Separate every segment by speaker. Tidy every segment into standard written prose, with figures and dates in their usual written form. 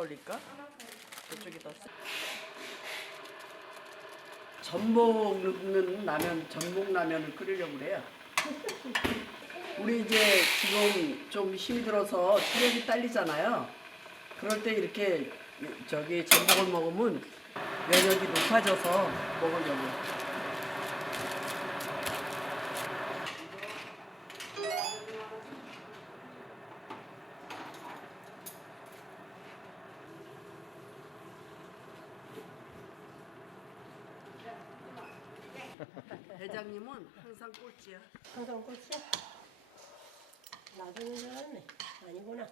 Speaker 1: 올릴까? 저쪽에다. 전복 넣는 라면, 전복 라면을 끓이려고 그래요. 우리 이제 지금 좀 힘이 들어서 체력이 딸리잖아요. 그럴 때 이렇게 전복을 먹으면 면역이 높아져서 먹으려고. 대장님은 항상 꼴찌야.
Speaker 2: 항상 꼴찌? 나중에 잘하네. 아니구나.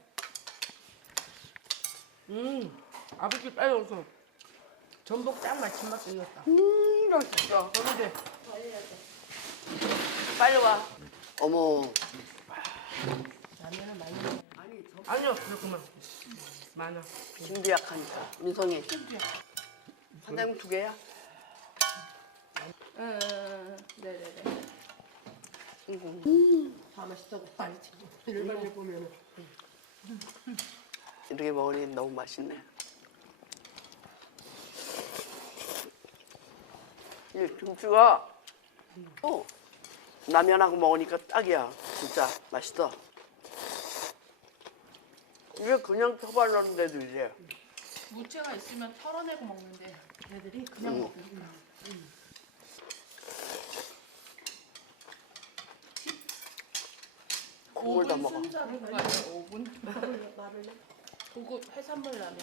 Speaker 1: 아버지 빨리 오세요. 전복 딱 마침 맛 생겼다. 맛있어. 그러지? 빨리 와. 어머.
Speaker 2: 라면은 많이 먹어.
Speaker 1: 아니요, 그렇구만. 많아.
Speaker 3: 힘도 약하니까. 민성이. 사장님 2개야?
Speaker 2: 네네네. 다 맛있다고 말이지. 일반일 보면은.
Speaker 3: 이렇게 먹으니 너무 맛있네. 이 김치가 라면하고 먹으니까 딱이야. 진짜 맛있어. 이게 그냥 처발랐는데도 이래.
Speaker 4: 무채가 있으면 털어내고 먹는데 얘들이 그냥 먹고.
Speaker 3: 국물 더 먹어.
Speaker 4: 순자로 가요. 5분.
Speaker 2: 말을 해.
Speaker 4: 고급 해산물 라면.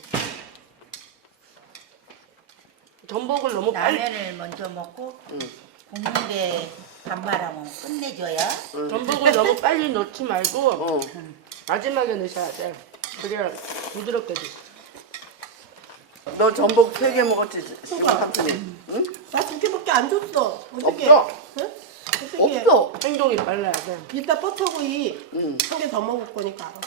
Speaker 1: 전복을 너무 빨리.
Speaker 5: 라면을 먼저 먹고
Speaker 3: 응.
Speaker 5: 국물에 밥 말아면 끝내줘야.
Speaker 1: 전복을 너무 빨리 넣지 말고
Speaker 3: 어.
Speaker 1: 마지막에 넣으셔야 돼. 그래야 부드럽게 돼.
Speaker 3: 너 전복 3개 먹었지, 지금 삼촌이? 응?
Speaker 2: 나 2개밖에 안 줬어. 어떻게?
Speaker 3: 없어.
Speaker 2: 응? 어떻게?
Speaker 3: 없어.
Speaker 1: 행동이 빨라야 돼.
Speaker 2: 이따 버터구이
Speaker 3: 응.
Speaker 2: 1개 더 먹을 거니까 알아.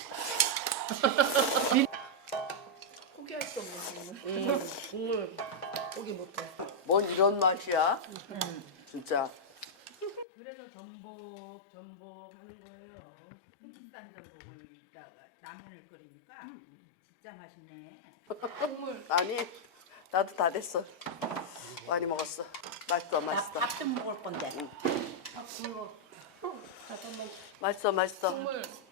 Speaker 4: 포기할 수 없는 국물.
Speaker 1: 국물 고기 못해.
Speaker 3: 뭔 이런 맛이야? 진짜.
Speaker 5: 그래서 전복 하는 거예요. 흑산 전복을 이따가 라면을 끓이니까 진짜 맛있네.
Speaker 3: 아니, 나도 다 됐어. 많이 먹었어. 맛있어, 맛있어.
Speaker 5: 밥 좀 먹을 건데.
Speaker 2: 잠깐만.
Speaker 3: 맛있어, 맛있어.
Speaker 4: 국물